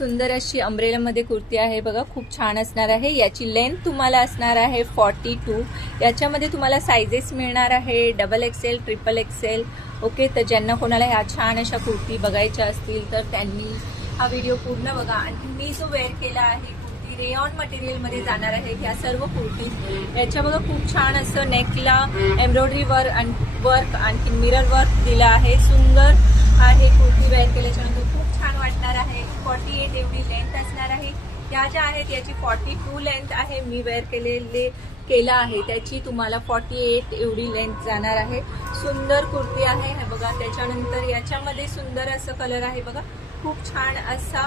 सुंदर अशी अम्ब्रेलामध्ये कुर्ती आहे बघा, खूप छान असणार आहे। याची लेंथ तुम्हाला असणार आहे 42। याच्यामध्ये तुम्हाला साइजेस मिळणार आहे double XL, triple Excel. Okay, तर ज्यांना कोणाला ह्या छान अशा कुर्ती बघायच्या असतील तर त्यांनी हा व्हिडिओ पूर्ण बघा। आणि मी जो वेअर केला आहे कुर्ती रेयॉन मटेरियलमध्ये जाणार आहे। ह्या सर्व कुर्ती याच्या बघा खूप छान असं नेकला एम्ब्रॉयडरी वर्क आणखी मिरर वर्क दिला आहे। सुंदर आहे कुर्ती, वेअर केल्याच्यानंतर खूप छान वाटणार आहे। 48 एवढी लेंथ असणार आहे। या ज्या आहेत याची 42 लेंथ आहे, मी वेअर केला आहे त्याची तुम्हाला 48 एवढी लेंथ जाणार आहे। सुंदर कुर्ती आहे हे बघा। त्याच्यानंतर याच्यामध्ये सुंदर असं कलर आहे बघा, खूप छान असा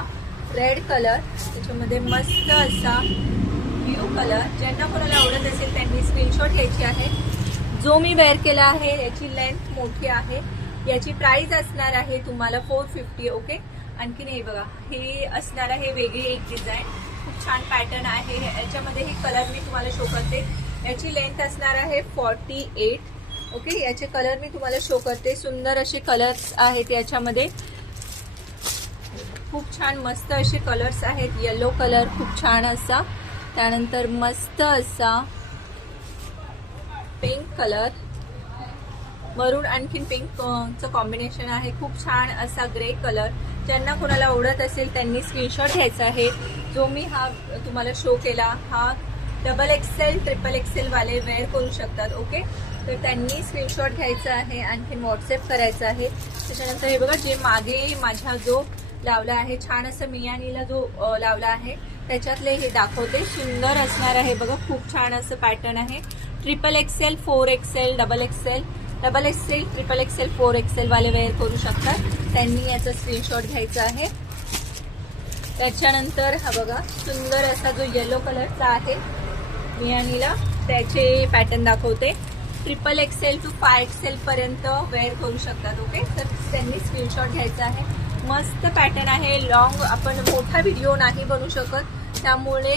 रेड कलर, त्याच्यामध्ये मस्त असा ब्ल्यू कलर। ज्यांना कोणाला आवडत असेल त्यांनी स्क्रीनशॉट घ्यायची आहे। जो मी वेअर केला आहे याची लेंथ मोठी आहे। याची प्राइस असणार आहे तुम्हाला 450। ओके, आणखीन हे बघा, हे असणार आहे वेगळी एक डिझाईन, खूप छान पॅटर्न आहे। याच्यामध्ये हे कलर मी तुम्हाला शो करते। याची लेंथ असणार आहे 48। ओके, याचे कलर मी तुम्हाला शो करते। सुंदर असे कलर्स आहेत याच्यामध्ये, खूप छान मस्त असे कलर्स आहेत। येलो कलर खूप छान असा, त्यानंतर मस्त असा पिंक कलर, मरून आणखीन पिंकचं कॉम्बिनेशन आहे, खूप छान असा ग्रे कलर। ज्यांना कोणाला आवडत असेल त्यांनी स्क्रीनशॉट घ्यायचा आहे। जो मी हा तुम्हाला शो केला हा डबल एक्सेल, ट्रिपल एक्सेल वाले वेअर करू शकतात। ओके, तर त्यांनी स्क्रीनशॉट घ्यायचा आहे, आणखीन व्हॉट्सअप करायचं आहे। त्याच्यानंतर हे बघा, जे मागे माझा जो लावला आहे छान असं मियानीला जो लावला आहे त्याच्यातले हे दाखवते। सुंदर असणार आहे बघा, खूप छान असं पॅटर्न आहे। Triple XL, 4 XL, double XL, triple XL, 4 XL वाले वेअर करू शकतात। त्यांनी याचा स्क्रीनशॉट घ्यायचा आहे। त्याच्यानंतर हा बघा, सुंदर असा जो येलो कलरचा आहे मियानीला, त्याचे पॅटर्न दाखवते। ट्रिपल एक्सेल टू 5 एक्सेल पर्यंत वेअर करू शकतात। ओके, तर त्यांनी स्क्रीनशॉट घ्यायचा आहे। मस्त पॅटर्न आहे। लॉंग आपण मोठा व्हिडिओ नाही बनवू शकत, त्यामुळे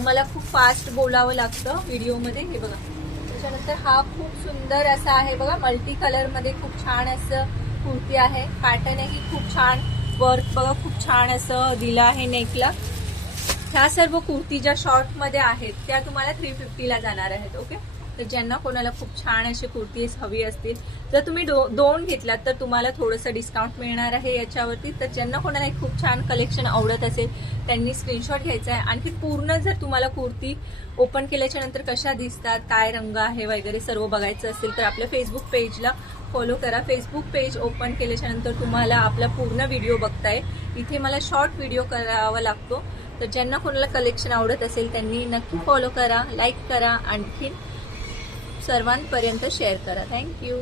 मला खूप फास्ट बोलावं लागतं व्हिडिओमध्ये। हे बघा, त्याच्यानंतर हा खूप सुंदर असा आहे बघा, मल्टी कलर मध्ये खूप छान असं कुर्ती आहे। पॅटर्न ही खूप छान, वर्क बघा खूप छान असं दिलं आहे नेकला। ह्या सर्व कुर्ती ज्या शॉर्ट मध्ये आहेत त्या तुम्हाला 350 ला जाणार आहेत। ओके, तर ज्यांना कोणाला खूप छान अशी कुर्ती हवी असतील, जर तुम्ही दोन घेतलात तर तुम्हाला थोडंसं डिस्काउंट मिळणार आहे याच्यावरती। तर ज्यांना कोणाला खूप छान कलेक्शन आवडत असेल त्यांनी स्क्रीनशॉट घ्यायचा आहे। आणखी पूर्ण जर तुम्हाला कुर्ती ओपन केल्याच्या नंतर कशा दिसतात, काय रंग आहे वगैरे सर्व बघायचं असेल तर आपल्या फेसबुक पेजला फॉलो करा। फेसबुक पेज ओपन केल्याच्या नंतर तुम्हाला आपला पूर्ण व्हिडिओ बघताय, इथे मला शॉर्ट व्हिडिओ करावा लागतो। तर ज्यांना कोणाला कलेक्शन आवडत असेल त्यांनी नक्की फॉलो करा, लाईक करा, आणखीन सर्वांपर्यंत शेअर करा। थँक्यू।